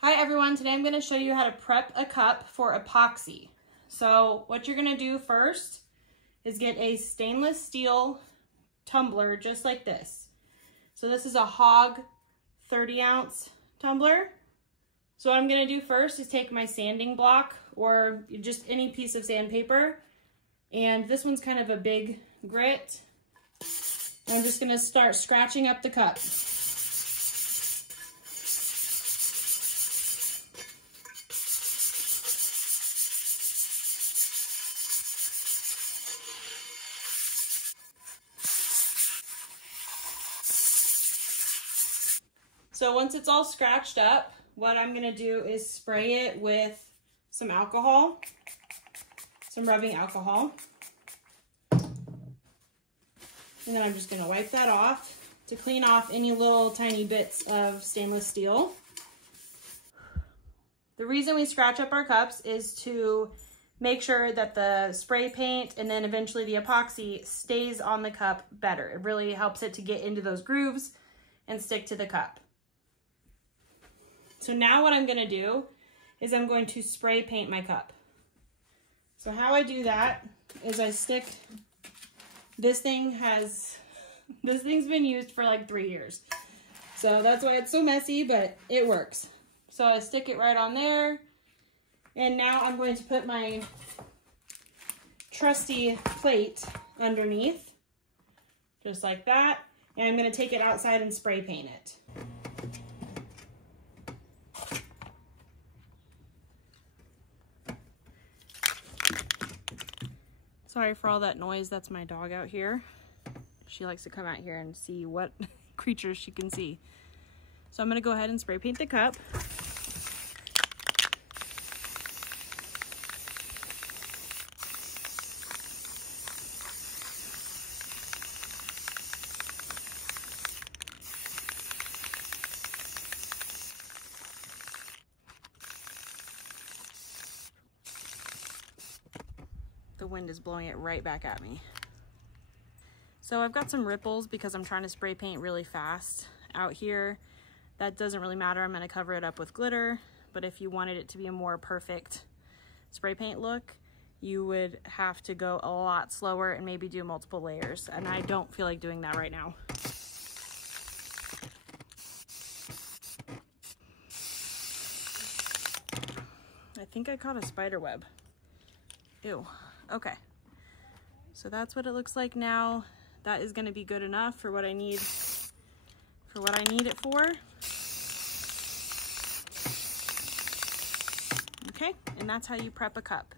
Hi everyone, today I'm going to show you how to prep a cup for epoxy. So what you're going to do first is get a stainless steel tumbler just like this. So this is a Hogg 30-ounce tumbler. So what I'm going to do first is take my sanding block or just any piece of sandpaper, and this one's kind of a big grit. I'm just going to start scratching up the cup. So once it's all scratched up, what I'm gonna do is spray it with some alcohol, some rubbing alcohol. And then I'm just gonna wipe that off to clean off any little tiny bits of stainless steel. The reason we scratch up our cups is to make sure that the spray paint and then eventually the epoxy stays on the cup better. It really helps it to get into those grooves and stick to the cup. So now what I'm going to do is I'm going to spray paint my cup. So how I do that is I stick, this thing's been used for like 3 years. So that's why it's so messy, but it works. So I stick it right on there. And now I'm going to put my trusty plate underneath, just like that. And I'm going to take it outside and spray paint it. Sorry for all that noise, that's my dog out here. She likes to come out here and see what creatures she can see. So I'm gonna go ahead and spray paint the cup. The wind is blowing it right back at me. So I've got some ripples because I'm trying to spray paint really fast out here. That doesn't really matter. I'm going to cover it up with glitter, but if you wanted it to be a more perfect spray paint look, you would have to go a lot slower and maybe do multiple layers, and I don't feel like doing that right now. I think I caught a spider web. Ew. Okay, so that's what it looks like now. That is going to be good enough for what I need it for. Okay, and that's how you prep a cup.